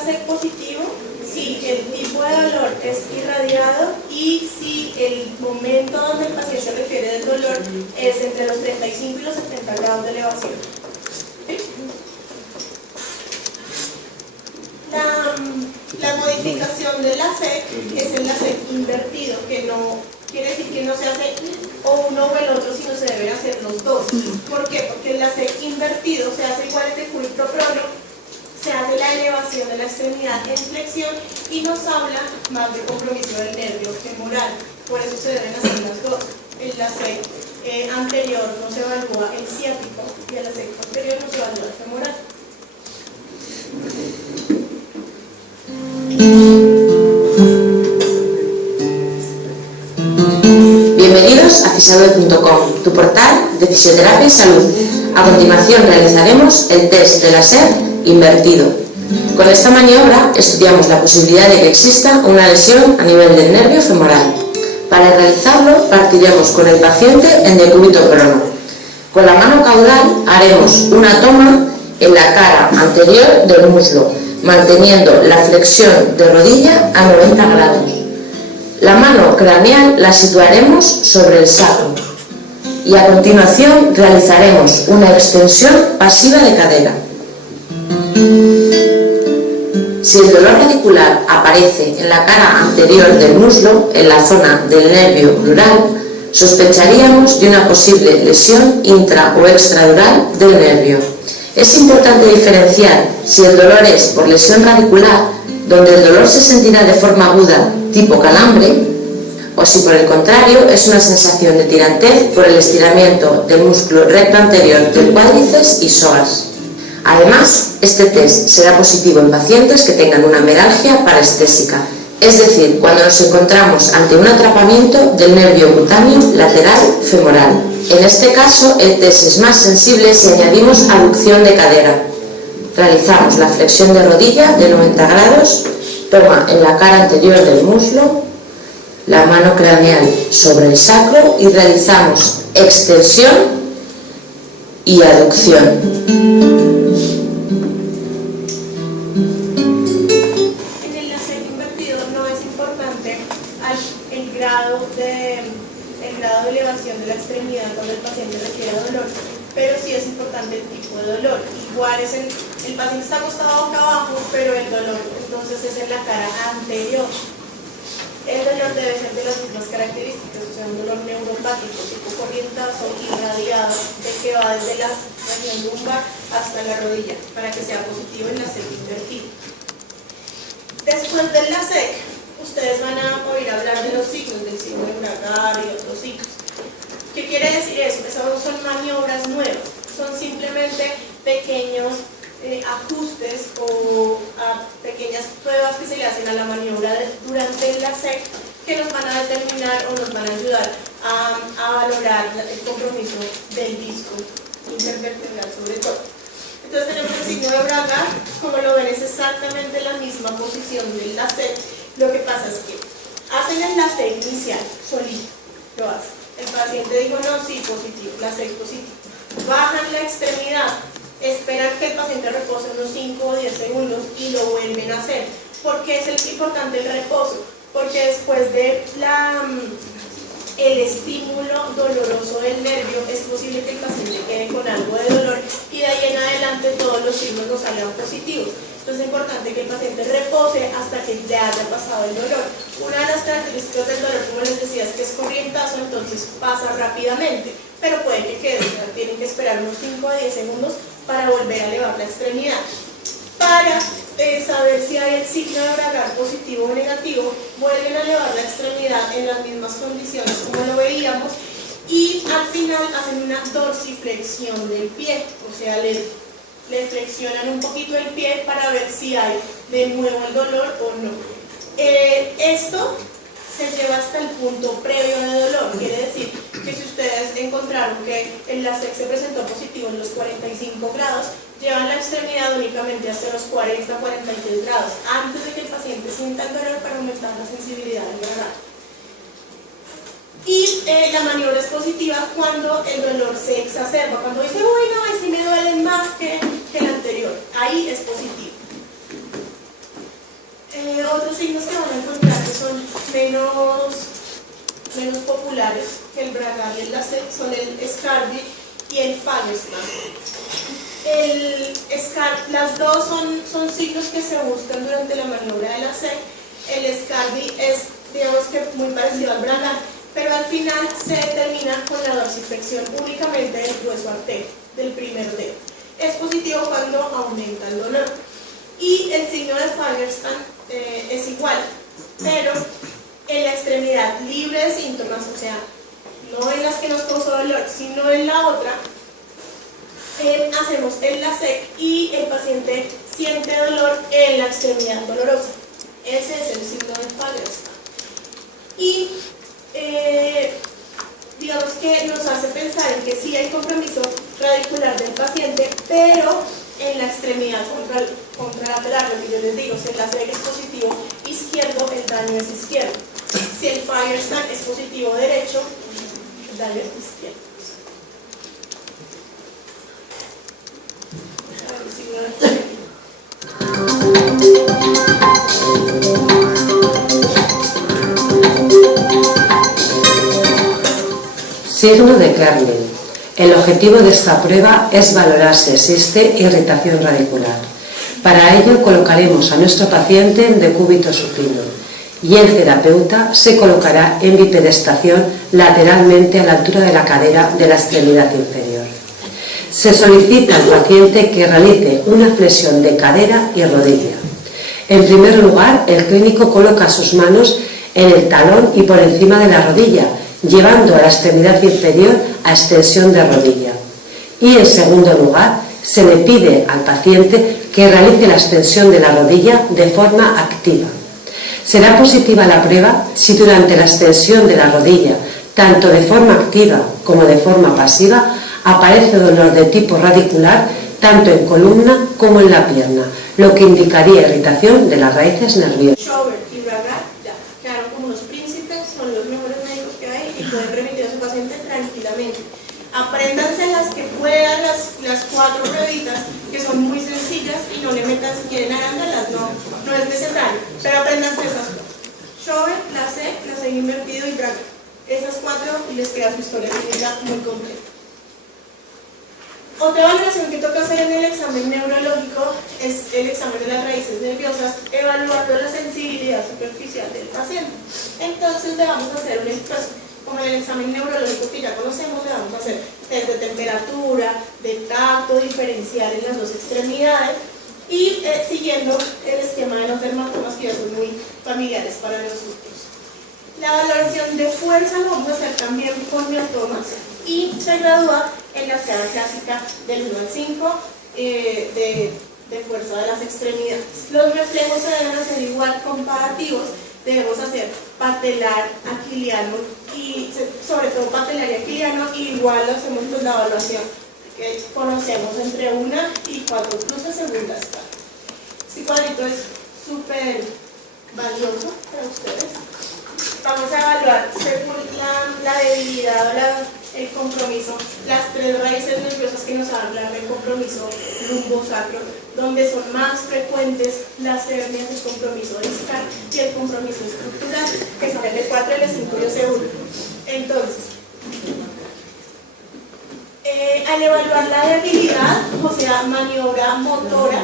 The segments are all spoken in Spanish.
LASEK positivo si el tipo de dolor es irradiado y si el momento donde el paciente refiere del dolor es entre los 35 y los 70 grados de elevación. ¿Sí? La modificación del LASEK es el LASEK invertido, que no quiere decir que no se hace o uno o el otro, sino se deben hacer los dos. ¿Por qué? Porque el LASEK invertido se hace igual que el curiproprono, se hace la elevación de la extremidad en flexión y nos habla más de compromiso del nervio femoral. Por eso se deben hacer las dos. El LASEK anterior no se evalúa el ciático y el LASEK posterior no se evalúa el femoral. Bienvenidos a fisadoe.com, tu portal de fisioterapia y salud. A continuación realizaremos el test de LASEK invertido. Con esta maniobra estudiamos la posibilidad de que exista una lesión a nivel del nervio femoral. Para realizarlo partiremos con el paciente en decúbito prono. Con la mano caudal haremos una toma en la cara anterior del muslo, manteniendo la flexión de rodilla a 90 grados. La mano craneal la situaremos sobre el sacro y a continuación realizaremos una extensión pasiva de cadera. Si el dolor radicular aparece en la cara anterior del muslo, en la zona del nervio dural, sospecharíamos de una posible lesión intra o extradural del nervio. Es importante diferenciar si el dolor es por lesión radicular, donde el dolor se sentirá de forma aguda, tipo calambre, o si por el contrario es una sensación de tirantez por el estiramiento del músculo recto anterior del cuádriceps y psoas. Además, este test será positivo en pacientes que tengan una meralgia parestésica, es decir, cuando nos encontramos ante un atrapamiento del nervio cutáneo lateral femoral. En este caso, el test es más sensible si añadimos aducción de cadera. Realizamos la flexión de rodilla de 90 grados, toma en la cara anterior del muslo, la mano craneal sobre el sacro y realizamos extensión y aducción. En el LASEK invertido no es importante el grado de elevación de la extremidad cuando el paciente refiere dolor, pero sí es importante el tipo de dolor. Igual es el paciente está acostado boca abajo, pero el dolor entonces es en la cara anterior. El dolor debe ser de las mismas características, o sea, un dolor neuropático, tipo corrientazo irradiado, que va desde la región lumbar hasta la rodilla, para que sea positivo en LASEK invertido. Después del LASEK, ustedes van a oír hablar de los signos, del signo de Bragg y otros signos. ¿Qué quiere decir eso? Esas son maniobras nuevas, son simplemente pequeños ajustes o pequeñas pruebas que se le hacen a la maniobra durante el LASEK que nos van a determinar o nos van a ayudar a valorar el compromiso del disco intervertebral sobre todo. Entonces tenemos el signo de Bragg, como lo ven es exactamente la misma posición del LASEK. Lo que pasa es que hacen el LASEK inicial, solito, lo hacen. El paciente dijo no, sí, positivo, LASEK positivo. Bajan la extremidad, esperan que el paciente repose unos 5 o 10 segundos y lo vuelven a hacer. ¿Por qué es importante el reposo? Porque después de el estímulo doloroso del nervio es posible que el paciente quede con algo de dolor y de ahí en adelante todos los signos nos salgan positivos. Entonces es importante que el paciente repose hasta que ya haya pasado el dolor. Una de las características del dolor, como les decía, es que es corrientazo, entonces pasa rápidamente, pero puede que quede, o sea, tienen que esperar unos 5 a 10 segundos para volver a elevar la extremidad. Para saber si hay el signo de Bragg positivo o negativo, vuelven a elevar la extremidad en las mismas condiciones como lo veíamos y al final hacen una dorsiflexión del pie, o sea, le flexionan un poquito el pie para ver si hay de nuevo el dolor o no. Esto se lleva hasta el punto previo de dolor, quiere decir que si ustedes encontraron que el LASEK se presentó positivo en los 45 grados, llevan la extremidad únicamente hasta los 40-43 grados, antes de que el paciente sienta el dolor para aumentar la sensibilidad del Bragg. Y la maniobra es positiva cuando el dolor se exacerba, cuando dice, uy no, si me duele más que el anterior, ahí es positivo. menos populares que el Braga y el LASEK son el Scardi y el Fagerstam. Las dos son ciclos que se buscan durante la maniobra de LASEK. El Scardi es, digamos que, muy parecido al Braga, pero al final se determina con la dorsiflexión únicamente del hueso artero, del primer dedo. Es positivo cuando aumenta el dolor. Y el signo de Fagerstam es igual, pero en la extremidad libre de síntomas, o sea, no en las que nos causó dolor, sino en la otra, hacemos el LASEK y el paciente siente dolor en la extremidad dolorosa. Ese es el signo de Fagerstam. Y digamos que nos hace pensar en que sí hay compromiso radicular del paciente, pero en la extremidad contralateral, lo que yo les digo, si el LASEK es positivo izquierdo, el daño es izquierdo. Si el Fagerstam es positivo derecho, el daño es izquierdo. Signo de Kerlin. El objetivo de esta prueba es valorar si existe irritación radicular. Para ello colocaremos a nuestro paciente en decúbito supino y el terapeuta se colocará en bipedestación lateralmente a la altura de la cadera de la extremidad inferior. Se solicita al paciente que realice una flexión de cadera y rodilla. En primer lugar, el clínico coloca sus manos en el talón y por encima de la rodilla, llevando a la extremidad inferior a extensión de rodilla. Y en segundo lugar, se le pide al paciente que realice la extensión de la rodilla de forma activa. Será positiva la prueba si durante la extensión de la rodilla, tanto de forma activa como de forma pasiva, aparece dolor de tipo radicular tanto en columna como en la pierna, lo que indicaría irritación de las raíces nerviosas. Schauber y Braga ya quedaron como unos príncipes, son los mejores médicos que hay y pueden remitir a su paciente tranquilamente. Apréndanse las que puedan, las 4 pruebitas, que son muy sencillas y no le metan, si quieren arándalas, no es necesario, pero apréndanse esas 4. Schauber, LASEK invertido y Braga. Esas 4 y les queda su historia clínica muy completa. Otra valoración que toca hacer en el examen neurológico es el examen de las raíces nerviosas, evaluando la sensibilidad superficial del paciente. Entonces le vamos a hacer como en el examen neurológico que ya conocemos, le vamos a hacer test de temperatura, de tacto diferencial en las dos extremidades y siguiendo el esquema de los dermatomas que ya son muy familiares para nosotros. La valoración de fuerza lo vamos a hacer también con miotomas y se gradúa en la escala clásica del 1 al 5 de fuerza de las extremidades. Los reflejos se deben hacer igual comparativos, debemos hacer patelar, aquiliano y sobre todo patelar y aquiliano, y igual hacemos la evaluación que conocemos entre 1 y 4 cruces según la escala. Este cuadrito es súper valioso para ustedes. Vamos a evaluar según la debilidad o el compromiso, las 3 raíces nerviosas que nos hablan del compromiso lumbosacro, donde son más frecuentes las hernias, el compromiso discal y el compromiso estructural, que son el de 4, el de 5 y el de 1. Entonces, al evaluar la debilidad, o sea, maniobra motora,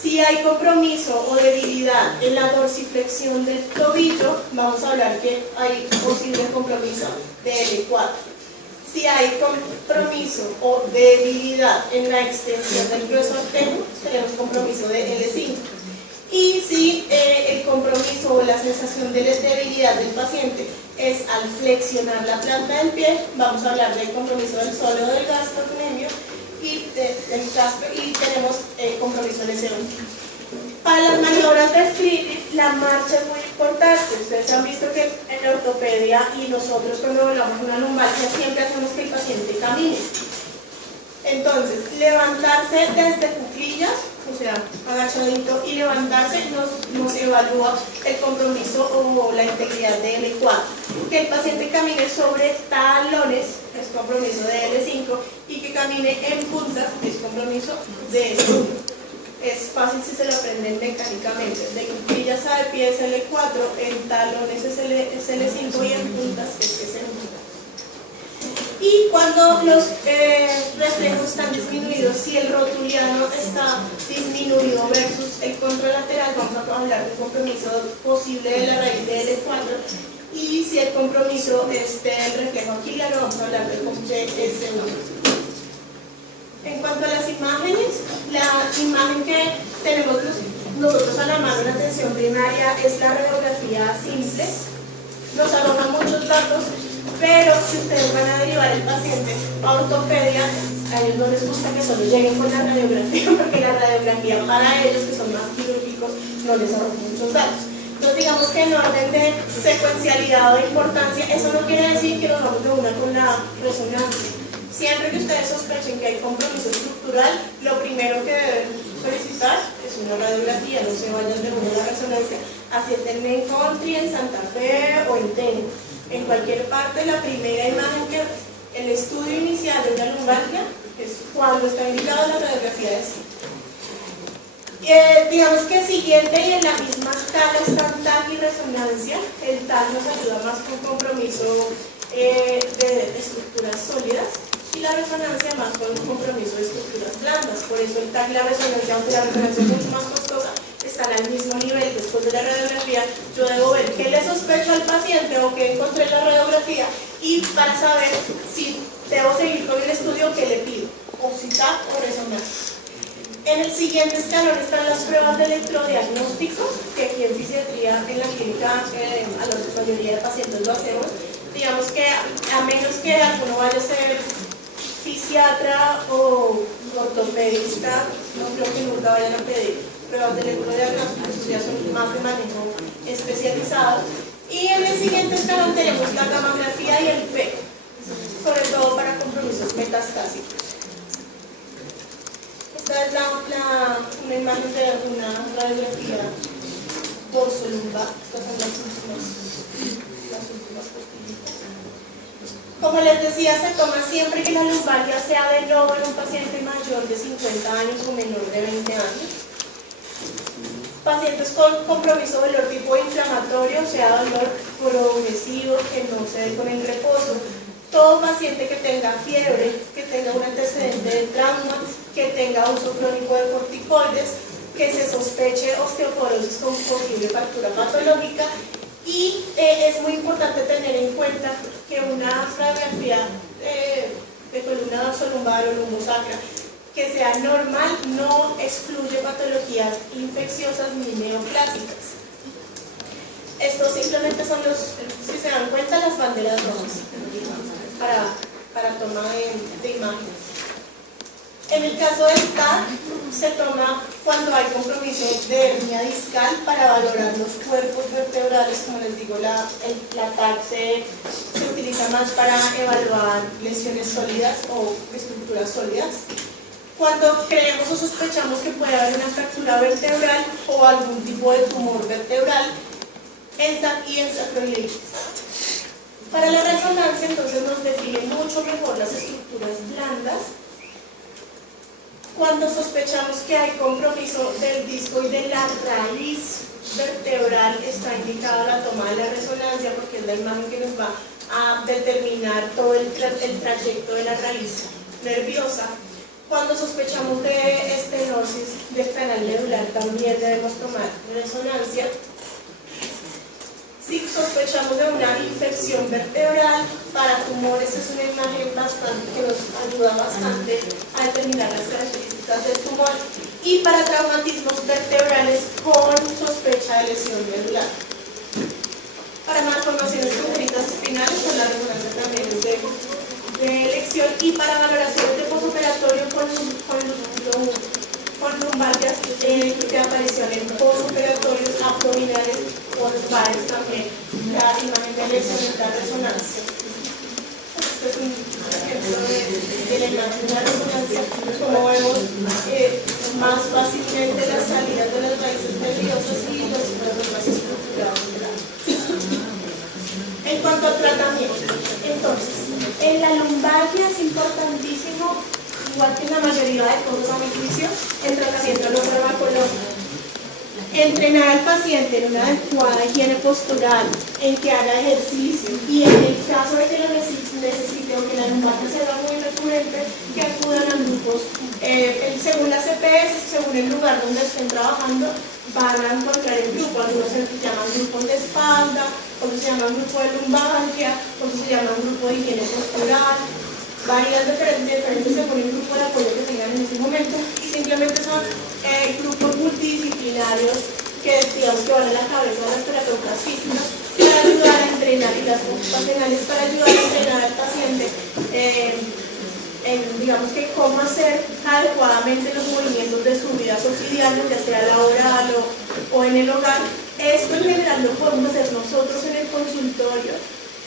si hay compromiso o debilidad en la dorsiflexión del tobillo, vamos a hablar que hay posible compromiso de L4. Si hay compromiso o debilidad en la extensión del grueso artero, tenemos compromiso de L5. Y si el compromiso o la sensación de debilidad del paciente es al flexionar la planta del pie, vamos a hablar del compromiso del sólido del gastrocnemio y tenemos compromiso de L1. Para las maniobras de Skripnik, la marcha es muy importante. Ustedes han visto que en la ortopedia y nosotros cuando hablamos una lumbalgia siempre hacemos que el paciente camine. Entonces, levantarse desde cuclillas, o sea, agachadito, y levantarse nos evalúa el compromiso o la integridad de L4. Que el paciente camine sobre talones es compromiso de L5 y que camine en puntas es compromiso de L1. es fácil si se lo aprenden mecánicamente. De cuclillas a de pie es L4, en talones es L5 y en puntas es S1. Y cuando los reflejos están disminuidos, si el rotuliano está disminuido versus el contralateral, vamos a hablar del compromiso posible de la raíz de L4. Y si el compromiso es del reflejo aquiliano, vamos a hablar del S1. En cuanto a las imágenes, la imagen que tenemos nosotros a la mano en atención primaria es la radiografía simple. Nos arroja muchos datos, pero si ustedes van a derivar el paciente a ortopedia, a ellos no les gusta que solo lleguen con la radiografía, porque la radiografía para ellos, que son más quirúrgicos, no les arroja muchos datos. Entonces, digamos que en orden de secuencialidad o de importancia, eso no quiere decir que nos vamos de una con la resonancia. Siempre que ustedes sospechen que hay compromiso estructural, lo primero que deben solicitar es una radiografía, no se vayan de una a la resonancia, así estén en Country, en Santa Fe o en Teno. En cualquier parte, la primera imagen que el estudio inicial de una lumbalgia es cuando está indicada la radiografía de sí. Digamos que siguiente y en la misma escala están TAC y resonancia. El TAC nos ayuda más con compromiso de estructuras sólidas y la resonancia más con un compromiso de estructuras blandas. Por eso el TAC y la resonancia, aunque la resonancia es mucho más costosa, están al mismo nivel. Después de la radiografía yo debo ver qué le sospecho al paciente o qué encontré en la radiografía, y para saber si debo seguir con el estudio que le pido, o si TAC o resonancia. En el siguiente escalón están las pruebas de electrodiagnóstico, que aquí en fisiatría, en la clínica, a la mayoría de pacientes lo hacemos. Digamos que a menos que alguno vaya a ser fisiatra o ortopedista, no creo que nunca vayan a pedir pruebas de electrodiagnóstico, esos ya son más de manejo especializado. Y en el siguiente escalón tenemos la gamografía y el PET, sobre todo para compromisos metastásicos. Esta es una imagen de una radiografía dorsolumbar. Estas son las últimas costillitas. Como les decía, se toma siempre que la lumbalgia sea de lobo en un paciente mayor de 50 años o menor de 20 años. Pacientes con compromiso de dolor tipo inflamatorio, o sea, dolor progresivo que no se dé con el reposo. Todo paciente que tenga fiebre, que tenga un antecedente de trauma, que tenga uso crónico de corticoides, que se sospeche osteoporosis con posible fractura patológica. Y es muy importante tener en cuenta que una radiografía de columna dorsolumbar o lumbosacra que sea normal no excluye patologías infecciosas ni neoplásicas. Estos simplemente son los, si se dan cuenta, las banderas rojas para toma de imágenes. En el caso del TAC, se toma cuando hay compromiso de hernia discal para valorar los cuerpos vertebrales. Como les digo, la TAC se utiliza más para evaluar lesiones sólidas o estructuras sólidas. Cuando creemos o sospechamos que puede haber una fractura vertebral o algún tipo de tumor vertebral y en sacroiliitis. Para la resonancia, entonces, nos define mucho mejor las estructuras blandas. Cuando sospechamos que hay compromiso del disco y de la raíz vertebral, está indicada la toma de la resonancia, porque es la imagen que nos va a determinar todo el trayecto de la raíz nerviosa. Cuando sospechamos de estenosis del canal medular, también debemos tomar resonancia. Si sospechamos de una infección vertebral, para tumores es una imagen que nos ayuda bastante a determinar las características del tumor. Y para traumatismos vertebrales con sospecha de lesión medular. Para malformaciones congénitas espinales, pues la resonancia también es de elección. Y para valoraciones de posoperatorio con lumbalgias de aparición en posoperatorios abdominales o lumbares, también la imagen de lesión en la resonancia. Este es un ejemplo de la imagen de la resonancia. Como vemos, más fácilmente las salidas de las raíces nerviosas y los más estructurados. En cuanto al tratamiento, entonces, en la lumbalgia es importantísimo igual que en la mayoría de cosas a mi juicio, el tratamiento no farmacológico. Entrenar al paciente en una adecuada higiene postural, en que haga ejercicio y en el caso de que lo necesite o que la lumbalgia sea muy recurrente, que acudan a grupos. Según las CPS, según el lugar donde estén trabajando, van a encontrar el grupo. Algunos se llaman grupos de espalda, otros se llaman grupo de lumbalgia, otros se llaman grupo de higiene postural. Varían diferentes según el grupo de apoyo que tengan en ese momento, y simplemente son grupos multidisciplinarios que digamos que van a la cabeza de las terapeutas físicas para ayudar a entrenar, y las ocupacionales para ayudar a entrenar al paciente en digamos que cómo hacer adecuadamente los movimientos de su vida cotidiana, ya sea laboral o en el hogar. Esto en general lo podemos hacer nosotros en el consultorio.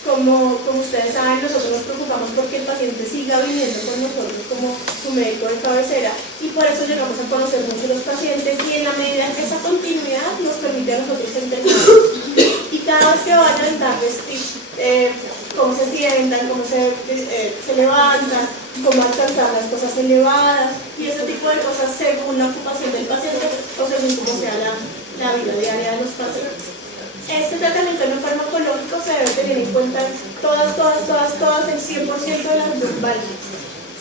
Como ustedes saben, nosotros nos preocupamos porque el paciente siga viniendo con nosotros como su médico de cabecera, y por eso llegamos a conocer mucho los pacientes, y en la medida que esa continuidad nos permite a nosotros entrenarlos. Y cada vez que vayan darles tips, cómo se sientan, cómo se levantan, cómo alcanzar las cosas elevadas y ese tipo de cosas según la ocupación del paciente o según cómo sea la vida diaria de los pacientes. Este tratamiento no farmacológico se debe tener en cuenta todas, el 100% de las lumbalgias,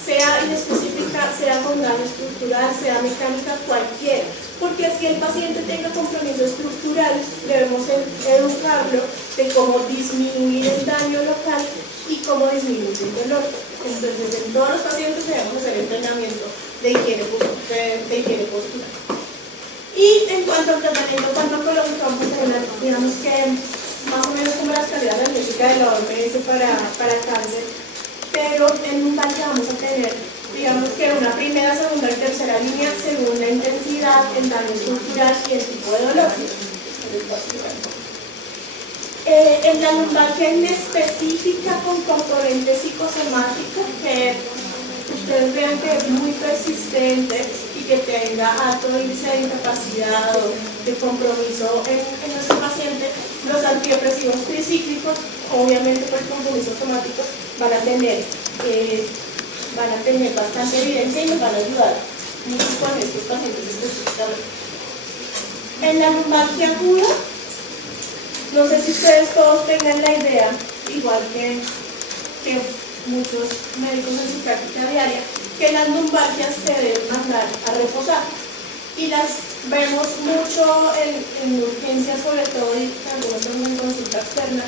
sea inespecífica, sea con daño estructural, sea mecánica, cualquiera, porque si el paciente tenga compromiso estructural, debemos educarlo de cómo disminuir el daño local y cómo disminuir el dolor. Entonces, en todos los pacientes debemos hacer entrenamiento de higiene postural. Y en cuanto al tratamiento farmacológico, vamos a tener, digamos que más o menos como la escalera diagnóstica de la OMS para cáncer, pero en lumbalgia vamos a tener, digamos que una primera, segunda y tercera línea según la intensidad, el daño estructural y el tipo de dolor. En la lumbalgia inespecífica con componente psicosomático, que ustedes vean que es muy persistente y que tenga alto índice de incapacidad o de compromiso en nuestro paciente, los antidepresivos tricíclicos, obviamente por el compromiso somático, van a tener bastante evidencia y nos van a ayudar mucho con estos pacientes específicamente. En la lumbalgia aguda, no sé si ustedes todos tengan la idea, igual que muchos médicos en su práctica diaria, que las lumbalgias se deben mandar a reposar, y las vemos mucho en urgencias, sobre todo, y algunos en consulta externa,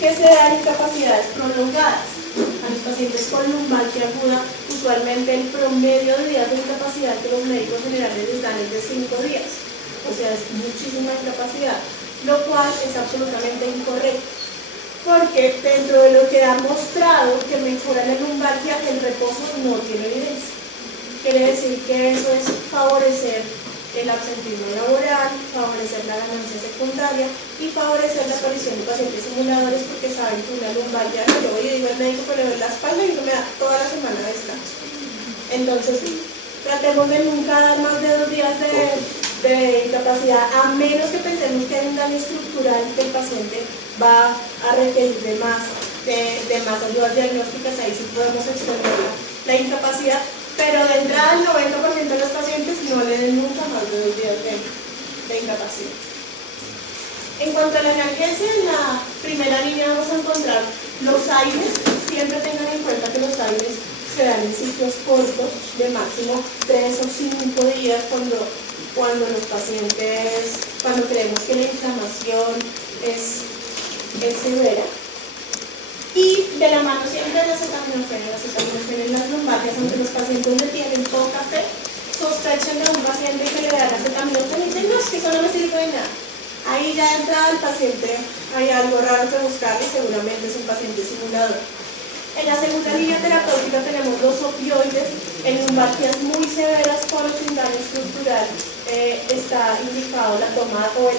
que se dan incapacidades prolongadas. A los pacientes con lumbalgia aguda, usualmente el promedio de días de incapacidad que los médicos generales les dan es de 5 días, o sea, es muchísima incapacidad, lo cual es absolutamente incorrecto. Porque dentro de lo que ha mostrado que mejora la lumbalgia, el reposo no tiene evidencia. Quiere decir que eso es favorecer el absentismo laboral, favorecer la ganancia secundaria y favorecer la aparición de pacientes simuladores, porque saben que una lumbalgia, yo voy y digo al médico que le doy la espalda y no me da toda la semana de descanso. Entonces, tratemos de nunca dar más de 2 días de incapacidad, a menos que pensemos que hay un daño estructural que el paciente va a requerir de más ayudas diagnósticas. Ahí sí podemos extender la incapacidad, pero de entrada el 90% de los pacientes no le den nunca más de 2 días de incapacidad. En cuanto a la analgesia, en la primera línea vamos a encontrar los aires. Siempre tengan en cuenta que los aires se dan en ciclos cortos, de máximo 3 o 5 días, cuando los pacientes, cuando creemos que la inflamación es severa. Y de la mano siempre la acetaminofén en las lumbalgias, aunque los pacientes le tienen poca fe, sospechan de un paciente que le da la acetaminofén y dicen, no, es que eso no me sirve de nada. Ahí ya de entrada el paciente, hay algo raro que buscar y seguramente es un paciente simulador. En la segunda línea terapéutica tenemos los opioides. En lumbalgias muy severas con o sin daño estructural está indicado la toma o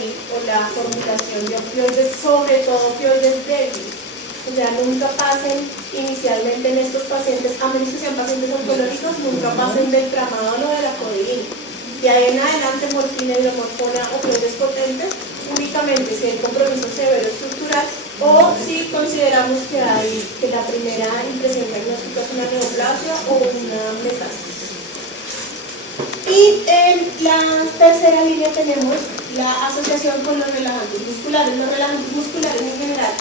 la formulación de opioides, sobre todo opioides débiles. O sea, nunca pasen inicialmente en estos pacientes, a menos que sean pacientes oncológicos, nunca pasen del tramadol o de la codeína. De ahí en adelante, morfina, hidromorfona, opioides potentes, únicamente si hay compromiso severo estructural o si consideramos que la primera impresión diagnóstica es una neoplasia o una metástasis. Y en la tercera línea tenemos la asociación con los relajantes musculares. Los relajantes musculares en general